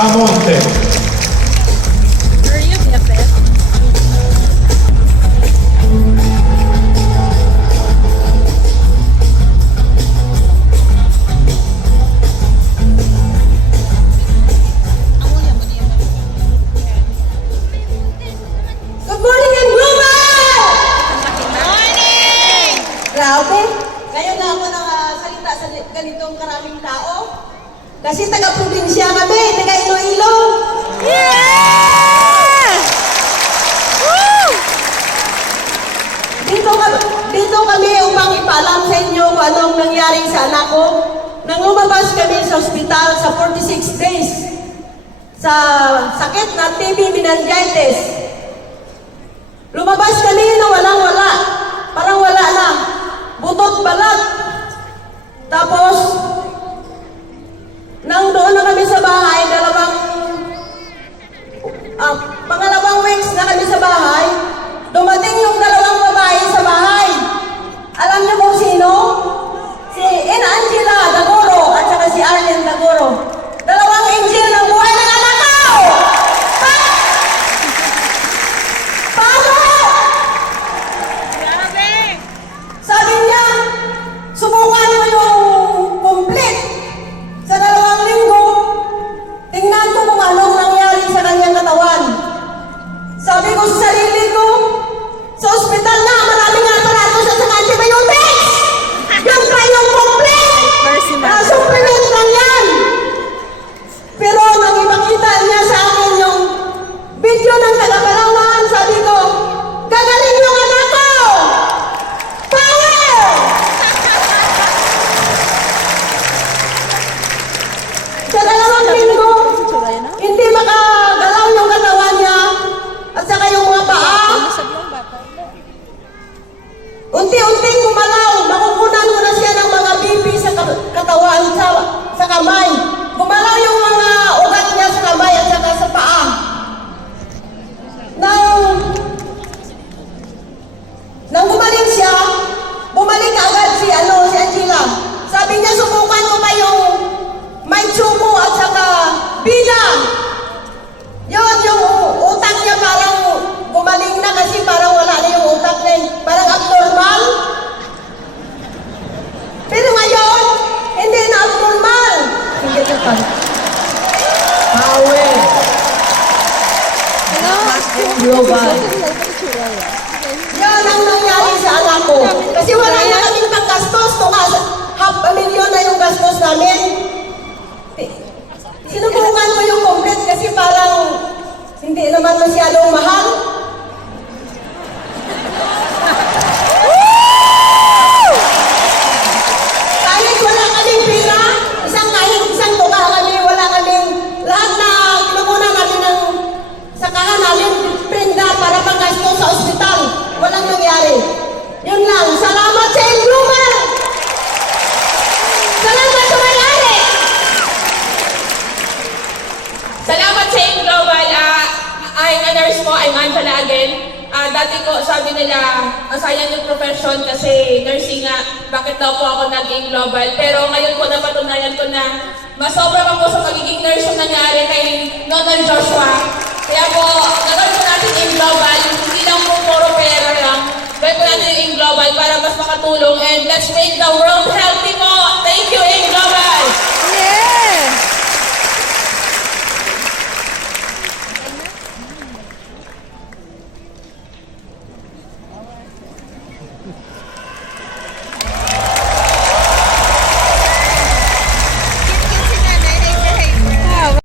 Basamonte. Grabe, ngayon na ako nakasalita sa ganitong karaming tao. Kasi taga-probinsya kami, taga-Iloilo. Yeah! Woo! Dito kami upang ipaalam sa inyo kung anong nangyari sa anak ko. Nang lumabas kami sa ospital sa 46 days sa sakit na TB meningitis. Lumabas kami na walang-wala. Parang wala na. Butot balat. Tapos, nang doon na kami sa bahay, pangalawang weeks na kami sa bahay, dumating yung dalawang babae sa bahay. Alam niyo kung sino? Si Angela Dagoro at saka si Arlen Dagoro. Dalawang angel ng buhay ng anak ko! Paano? Sabi niya, subukan mo yung complete. Sa 2 linggo, tingnan ko kung anong nangyari sa kanyang katawan. Sabi ko sa sarili ko, sa ospital na, maraming aparatos at saka antibiotics! Yan pa yung complete! Supplement lang yan! Pero nang ipakita niya sa akin yung video ng Tagaparawan, sabi ko, gagaling yung anak ko! Power! Sa 2 linggo, hindi makagalaw yung katawan niya at saka yung mga paa. Unti-unting gumalaw, makukunan ko na siya ng mga BP sa katawan, sa kamay. Gumalaw yung mga ugat niya sa kamay at saka sa paa. Nang gumaling siya, bumalik agad si Angela. Sabi niya, subukan mo pa yung may tsumo at saka bina. Yun, yung utak niya parang gumaling na kasi parang wala na yung utak niya. Parang abnormal. Pero ngayon, hindi na abnormal. Hindi na pa. Power. Global. Yan ang nangyari sa anak ko. Kasi wala na kaming panggastos. Kung $500,000 na yung gastos namin. Sinubukan ko yung complete kasi parang hindi naman masyadong mahal. Kahit wala kaming pera, kahit isang tuka kami, wala kaming lahat na kinukunan namin ng sakahan namin, prenda para panggastos sa ospital. Walang nangyari. Yun lang. Salamat sa Global! Salamat sa may-ari! Salamat sa Global. I'm a nurse po. I'm Angela again. Dati ko, sabi nila, sayang yung profession kasi nursing nga, bakit daw po ako naging global. Pero ngayon po napatunayan ko na masobra pa po sa pagiging nurse yung nangyari kay Nonol Joshua. Kaya po, gagawin po natin yung global, hindi lang po puro pera lang. Gawin po natin yung global para mas makatulong and let's make the world healthy po. Thank you, global! Yeah!